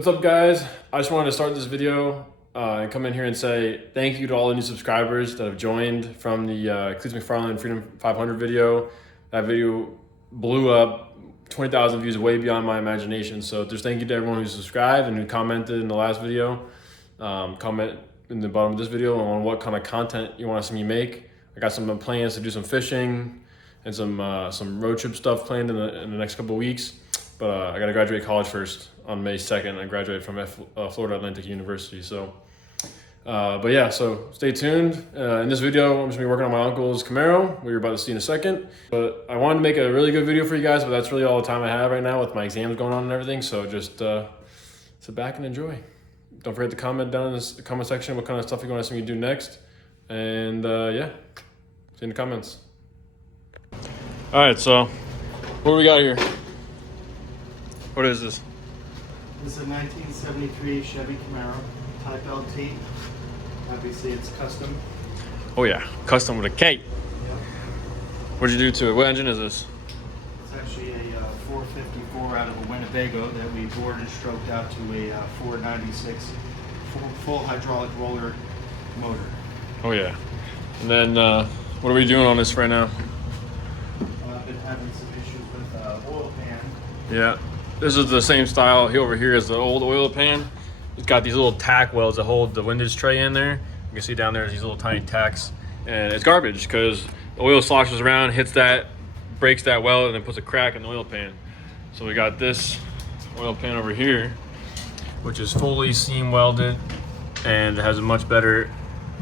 What's up, guys? I just wanted to start this video and come in here and say thank you to all the new subscribers that have joined from the Cleese McFarland Freedom 500 video. That video blew up, 20,000 views, way beyond my imagination. So just thank you to everyone who subscribed and who commented in the last video. Comment in the bottom of this video on what kind of content you want to see me make. I got some plans to do some fishing and some road trip stuff planned in the next couple of weeks. But I got to graduate college first on May 2nd. I graduate from Florida Atlantic University. So, but yeah, so stay tuned. In this video, I'm just gonna be working on my uncle's Camaro. We're about to see in a second. But I wanted to make a really good video for you guys, but that's really all the time I have right now with my exams going on and everything. So just sit back and enjoy. Don't forget to comment down in the comment section what kind of stuff you want to see me do next. And yeah, see you in the comments. All right, so what do we got here? What is this? This is a 1973 Chevy Camaro Type LT. Obviously, it's custom. Oh yeah, custom with a K. Yep. What'd you do to it? What engine is this? It's actually a 454 out of a Winnebago that we bored and stroked out to a 496 full hydraulic roller motor. Oh yeah. And then what are we doing on this right now? I've been having some issues with oil pan. Yeah. This is the same style here over here as the old oil pan. It's got these little tack welds that hold the windage tray in there. You can see down there these little tiny tacks. And it's garbage because the oil sloshes around, hits that, breaks that weld, and then puts a crack in the oil pan. So we got this oil pan over here, which is fully seam welded and has a much better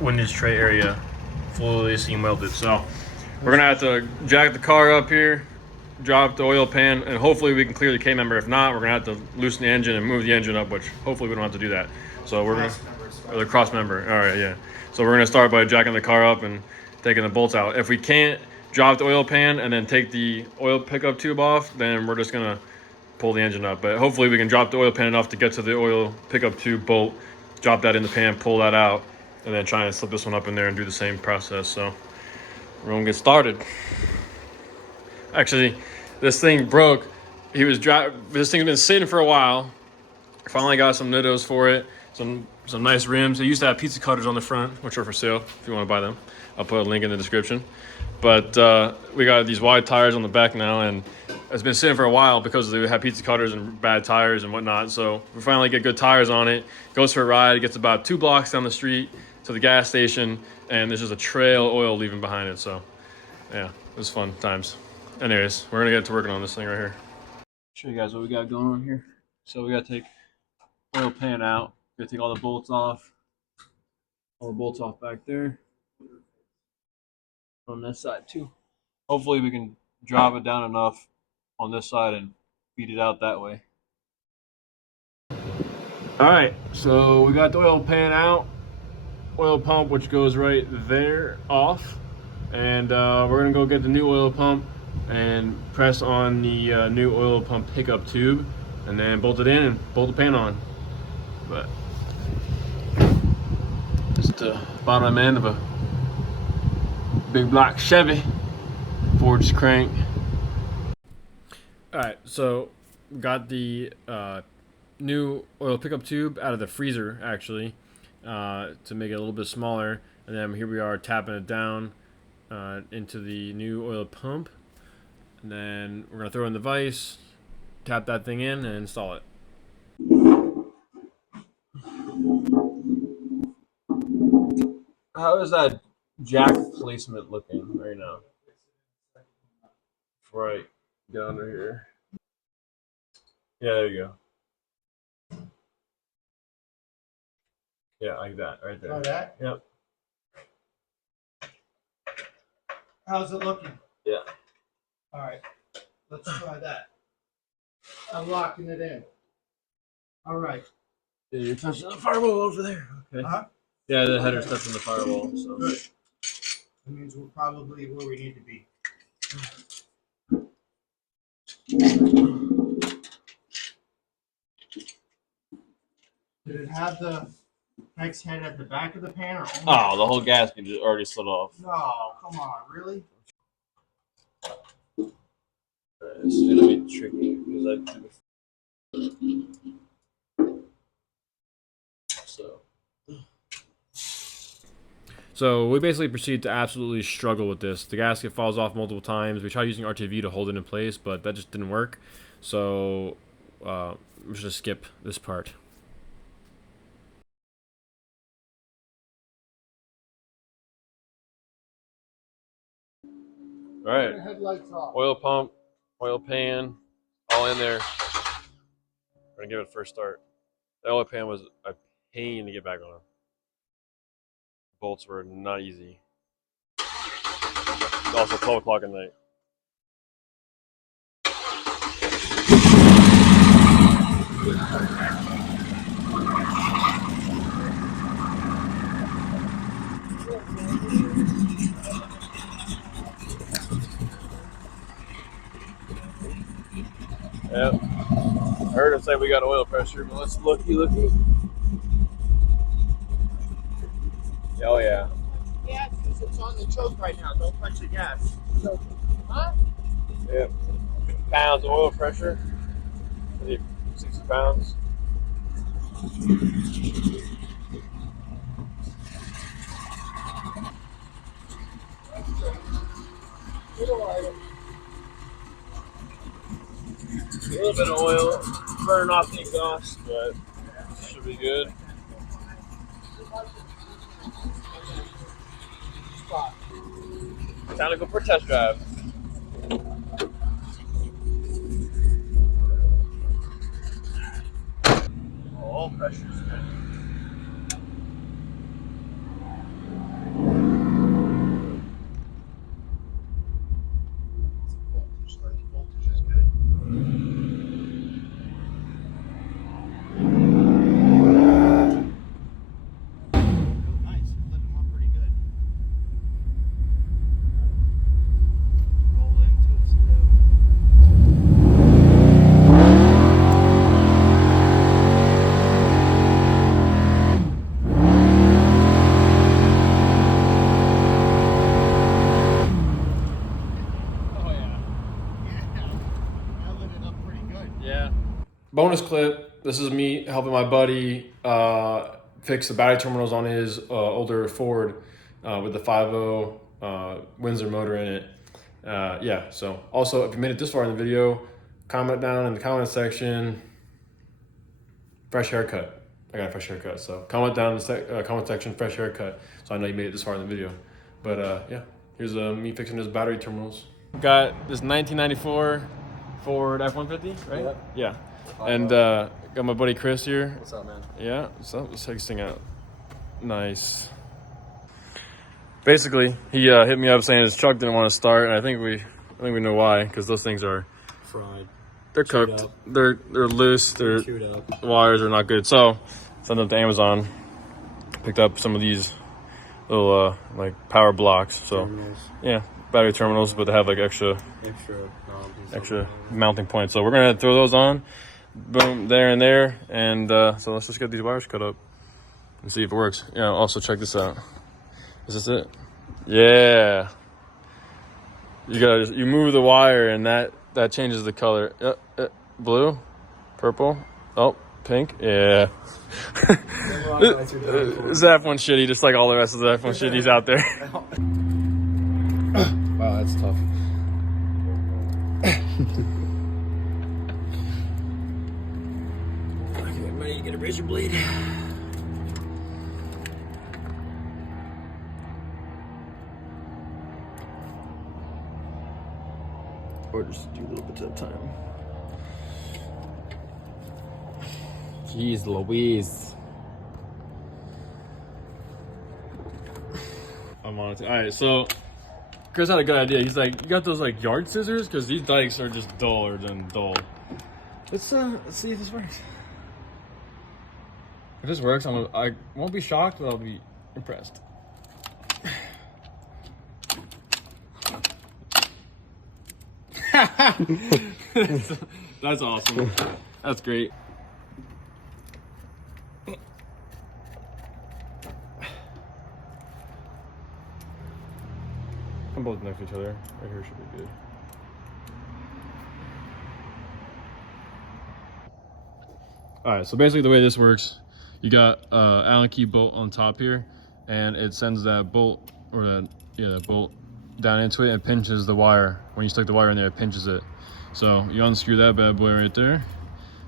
windage tray area, fully seam welded. So we're gonna have to jack the car up here, drop the oil pan, and hopefully we can clear the K-member. If not, we're gonna have to loosen the engine and move the engine up, which hopefully we don't have to do that. So we're gonna, or the cross member, all right, yeah. So we're gonna start by jacking the car up and taking the bolts out. If we can't drop the oil pan and then take the oil pickup tube off, then we're just gonna pull the engine up. But hopefully we can drop the oil pan enough to get to the oil pickup tube bolt, drop that in the pan, pull that out, and then try and slip this one up in there and do the same process. So we're gonna get started. Actually, this thing broke. This thing's been sitting for a while. Finally got some nittos for it, some nice rims. It used to have pizza cutters on the front, which are for sale if you want to buy them. I'll put a link in the description. But we got these wide tires on the back now, and it's been sitting for a while because they have pizza cutters and bad tires and whatnot. So we finally get good tires on it. Goes for a ride. It gets about 2 blocks down the street to the gas station, and there's just a trail of oil leaving behind it. So yeah, it was fun times. Anyways, we're gonna get to working on this thing right here. Show you guys what we got going on here. So we gotta take oil pan out. Gotta take all the bolts off. All the bolts off back there. On this side too. Hopefully we can drop it down enough on this side and feed it out that way. All right, so we got the oil pan out. Oil pump, which goes right there, off. And we're gonna go get the new oil pump and press on the new oil pump pickup tube, and then bolt it in and bolt the pan on. But this is the bottom end of a Big Block Chevy forged crank. All right, so got the new oil pickup tube out of the freezer actually to make it a little bit smaller, and then here we are tapping it down into the new oil pump. And then we're gonna throw in the vise, tap that thing in, and install it. How is that jack placement looking right now? Right, get under here. Yeah, there you go. Yeah, like that, right there. Like that? Yep. How's it looking? Yeah. All right, let's try that. I'm locking it in. All right. Yeah, you're touching the firewall over there. Okay. Yeah, the header's touching the firewall. So. Good. That means we're probably where we need to be. Did it have the hex head at the back of the pan or only? Oh, the whole gasket just already slid off. No, come on, really? This is gonna be tricky because So we basically proceed to absolutely struggle with this. The gasket falls off multiple times. We tried using RTV to hold it in place, but that just didn't work. So let's just skip this part. All right, oil pump, oil pan, all in there. We're gonna give it a first start. The oil pan was a pain to get back on. Bolts were not easy. It's also 12 o'clock at night. Yep. I heard him say we got oil pressure, but let's looky. Oh yeah. Gas, because it's on the choke right now. Don't touch the gas. Huh? Yep. Pounds of oil pressure. 60 pounds. A little bit of oil burning off the exhaust, but should be good. Time to go for a test drive. Oil pressure's good. Voltage is good. Nice, it's lifting up pretty good. Roll into it slow. Oh yeah. Yeah, that lit it up pretty good. Yeah. Bonus clip. This is me helping my buddy fix the battery terminals on his older Ford with the 5.0 Windsor motor in it. Yeah, so also if you made it this far in the video, comment down in the comment section, fresh haircut. I got a fresh haircut, so comment down in the comment section, fresh haircut, so I know you made it this far in the video. But yeah, here's me fixing his battery terminals. Got this 1994 Ford F-150, right? Yep. Yeah. And got my buddy Chris here. What's up, man? Yeah, so let's check this thing out. Nice. Basically, he hit me up saying his truck didn't want to start, and I think we know why, because those things are Fried. they're Chewed cooked, up. they're loose, they're Chewed up. wires are not good. So sent them to Amazon. Picked up some of these little like power blocks. So Terminals. yeah, battery terminals, but they have like extra Knobs and extra stuff. mounting points. So we're gonna throw those on, boom, there and there, and so let's just get these wires cut up and see if it works. Yeah. Also check this out. Is this it? Yeah. You move the wire and that changes the color. Blue, purple, oh, pink. Yeah. This F1 shitty, just like all the rest of the F1 shitties out there. Wow, that's tough. Okay, I'm ready to get a razor blade. Or just do little bits at a time. Jeez Louise. I'm on it. All right, so Chris had a good idea. He's like, "You got those like yard scissors? Because these dikes are just duller than dull." Let's see if this works. If this works, I won't be shocked, but I'll be impressed. That's awesome. That's great. I'm both next to each other. Right here should be good. All right, so basically the way this works, you got Allen key bolt on top here, and it sends that bolt, or that bolt down into it and pinches the wire. When you stick the wire in there, it pinches it. So you unscrew that bad boy right there,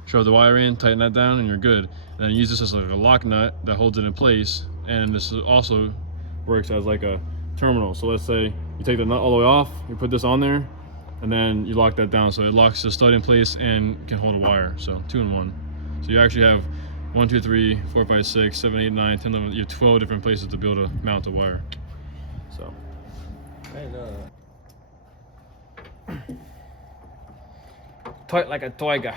shove the wire in, tighten that down, and you're good. And then use this as like a lock nut that holds it in place, and this also works as like a terminal. So let's say you take the nut all the way off, you put this on there, and then you lock that down, so it locks the stud in place and can hold a wire. So 2 in 1. So you actually have 1, 2, 3, 4, 5, 6, 7, 8, 9, 10, 11. You have 12 different places to be able to mount a wire. So I know. tight like a tiger.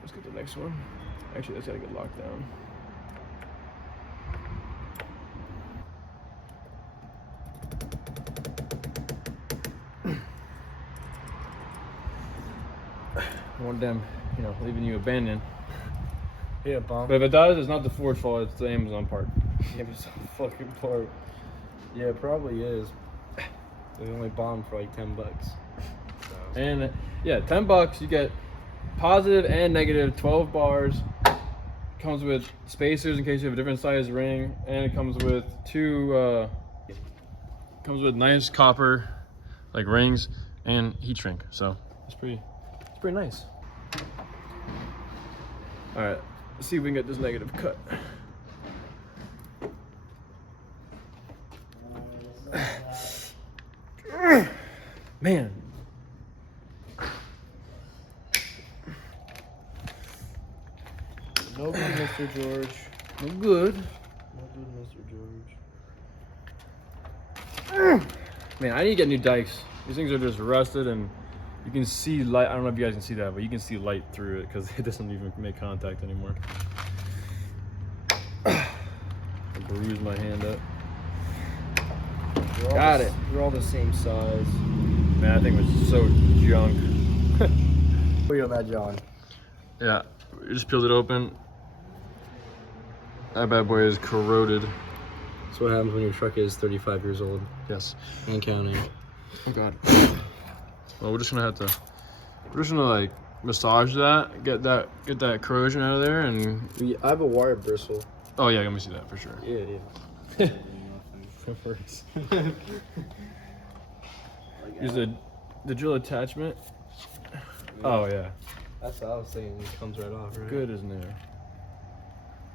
Let's get the next one. Actually, that's got a good lockdown. I want them, leaving you abandoned. Yeah, bomb. But if it does, it's not the Ford fault, it's the Amazon part. Yeah, but it's a fucking part. Yeah, it probably is. They only bombed for like $10. So. And yeah, $10, you get positive and negative 12 bars. Comes with spacers in case you have a different size ring, and it comes with comes with nice copper like rings and heat shrink. So it's pretty nice. All right, let's see if we can get this negative cut. Man. No good, Mr. George. No good. No good, Mr. George. Man, I need to get new dikes. These things are just rusted, and you can see light. I don't know if you guys can see that, but you can see light through it because it doesn't even make contact anymore. I bruised my hand up. Got it. We're all the same size. Man, that thing was so junk. Look at that, John. Yeah, we just peeled it open. That bad boy is corroded. That's what happens when your truck is 35 years old Yes. and counting. Oh God. Well, we're just gonna like massage that, get that corrosion out of there, and I have a wire bristle. oh yeah, let me see that for sure. Yeah. First. Use the drill attachment. Oh yeah. That's what I was saying. It comes right off, right? Good as new.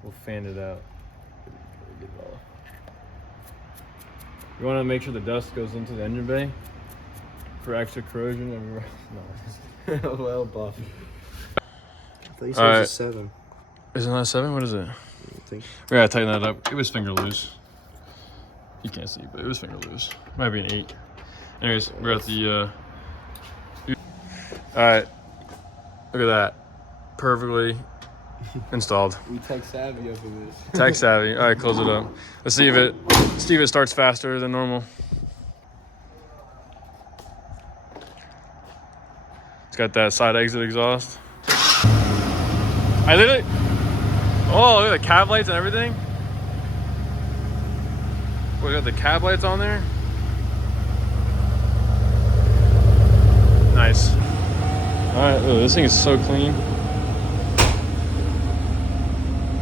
We'll fan it out. Get it off. You want to make sure the dust goes into the engine bay for extra corrosion. No. Well, buff. I thought you said All it right. was a 7. Isn't that a 7? What is it? I think. We gotta tighten that up. It was finger loose. You can't see, but it was finger loose. Might be an 8. Anyways, we're at the. All right. Look at that. Perfectly installed. We tech savvy over this. Tech savvy. All right, close it up. Let's see if it starts faster than normal. It's got that side exit exhaust. I literally. Oh, look at the cab lights and everything. We got the cab lights on there. Nice. All right, ooh, this thing is so clean.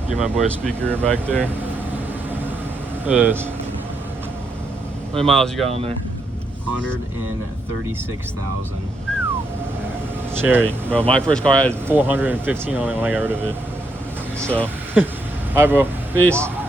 Give my boy a speaker back there. Look at this. How many miles you got on there? 136,000. Cherry. Bro, my first car had 415 on it when I got rid of it. So, all right, bro. Peace. Wow.